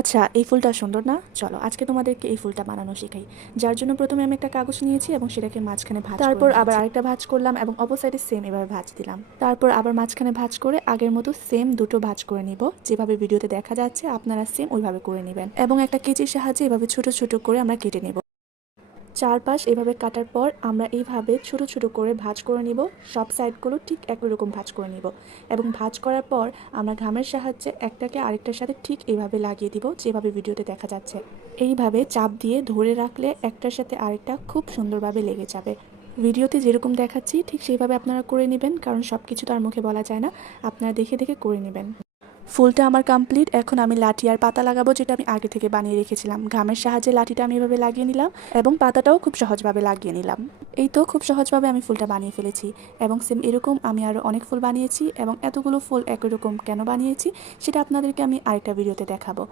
আচ্ছা, এই ফুলটা সুন্দর না? চলো আজকে তোমাদেরকে এই ফুলটা বানানো শেখাই। যার জন্য প্রথমে আমি একটা কাগজ নিয়েছি এবং সেটাকে মাঝখানে ভাঁজ করে তারপর আবার আরেকটা ভাঁজ করলাম এবং অপর সাইডে সেম এভাবে ভাঁজ দিলাম। তারপর আবার মাঝখানে ভাঁজ করে আগের মতো সেম দুটো ভাঁজ করে নিব। যেভাবে ভিডিওতে দেখা যাচ্ছে আপনারা সেম ওইভাবে করে নেবেন এবং একটা কেচির সাহায্যে এভাবে ছোট ছোট করে আমরা কেটে নেব। চারপাশ এভাবে কাটার পর আমরা এইভাবে ছোট ছোট করে ভাঁজ করে নিব। সব সাইডগুলো ঠিক একই রকম ভাঁজ করে নিব এবং ভাঁজ করার পর আমরা ঘামের সাহায্যে একটাকে আরেকটার সাথে ঠিক এইভাবে লাগিয়ে দিব, যেভাবে ভিডিওতে দেখা যাচ্ছে। এইভাবে চাপ দিয়ে ধরে রাখলে একটার সাথে আরেকটা খুব সুন্দরভাবে লেগে যাবে। ভিডিওতে যেরকম দেখাচ্ছি ঠিক সেইভাবে আপনারা করে নেবেন, কারণ সব কিছু তো আর মুখে বলা যায় না। আপনারা দেখে দেখে করে নেবেন। ফুলটা আমার কমপ্লিট। এখন আমি লাঠি আর পাতা লাগাবো, যেটা আমি আগে থেকে বানিয়ে রেখেছিলাম। ঘামের সাহায্যে লাঠিটা আমি এভাবে লাগিয়ে নিলাম এবং পাতাটাও খুব সহজভাবে লাগিয়ে নিলাম। এই তো খুব সহজভাবে আমি ফুলটা বানিয়ে ফেলেছি এবং সেম এরকম আমি আরও অনেক ফুল বানিয়েছি এবং এতগুলো ফুল একই রকম কেন বানিয়েছি সেটা আপনাদেরকে আমি আরেকটা ভিডিওতে দেখাবো।